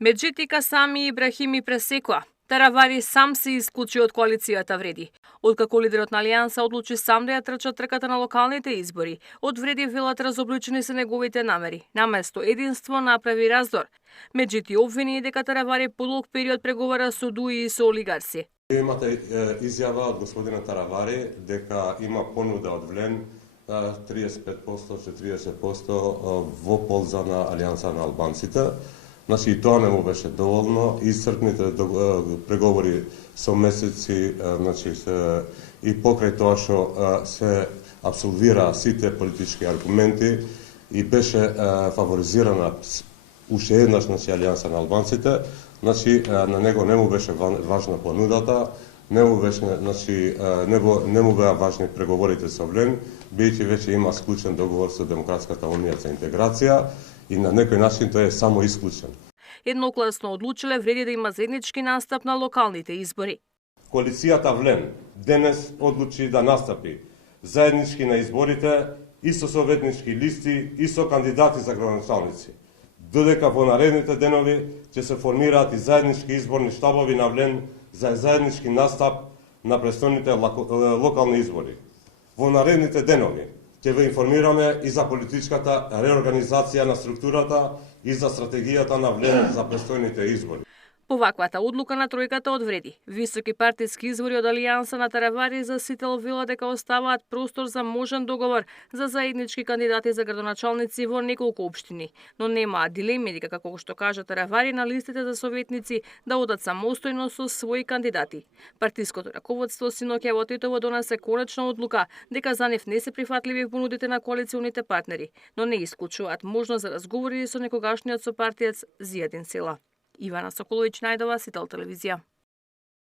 Меджити Касами Ибрахими пресекоа. Таравари сам се исклучи од коалицијата Вреди. Откако лидерот на Алијанса одлучи сам да ја трча трката на локалните избори, од Вреди велат разобличени се неговите намери. Наместо единство направи раздор. Меджити обвини дека Таравари подолг период преговара со ДУИ и со олигарси. Имате изјава од господина Таравари дека има понуда од Влен 35%-40% во полза на Алијанса на албанците. Значи, и тоа не му беше доволно. Исцрпните преговори со месеци, значи, и покрај тоа што се абсолвира сите политички аргументи и беше фаворизирана уште еднаш, значи, Алијанса на албанците, значи, на него не му беше важна понудата, не му беше, значи, не му беа важни преговорите со Влен, бидејќи веќе има склучен договор со Демократската унија за интеграција и на некој начин тој е само исклучен. Едногласно одлучиле Вреди да има заеднички настап на локалните избори. Коалицијата Влен денес одлучи да настапи заеднички на изборите и со советнички листи и со кандидати за градоначалници. Додека во наредните денови ќе се формираат и заеднички изборни штабови на Влен за заеднички настап на престојните локални избори. Во наредните денови ќе ве информираме и за политичката реорганизација на структурата и за стратегијата на Влен за престојните избори. По ваквата одлука на тројката од Вреди, високи партиски извори од Алијанса на Таравари за Сител вела дека оставаат простор за можен договор за заеднички кандидати за градоначалници во неколку општини, но немаат дилеми дека, како што кажа Таравари, на листите за советници да одат самостојно со своји кандидати. Партиското раководство синоќа во Тетово донесе конечна одлука дека за нив не се прифатливи понудите на коалиционите партнери, но не исклучуваат можност за разговори со некогашниот сопартиец Зијадин Села. Ивана Соколовиќ, Најдова, Сител телевизија.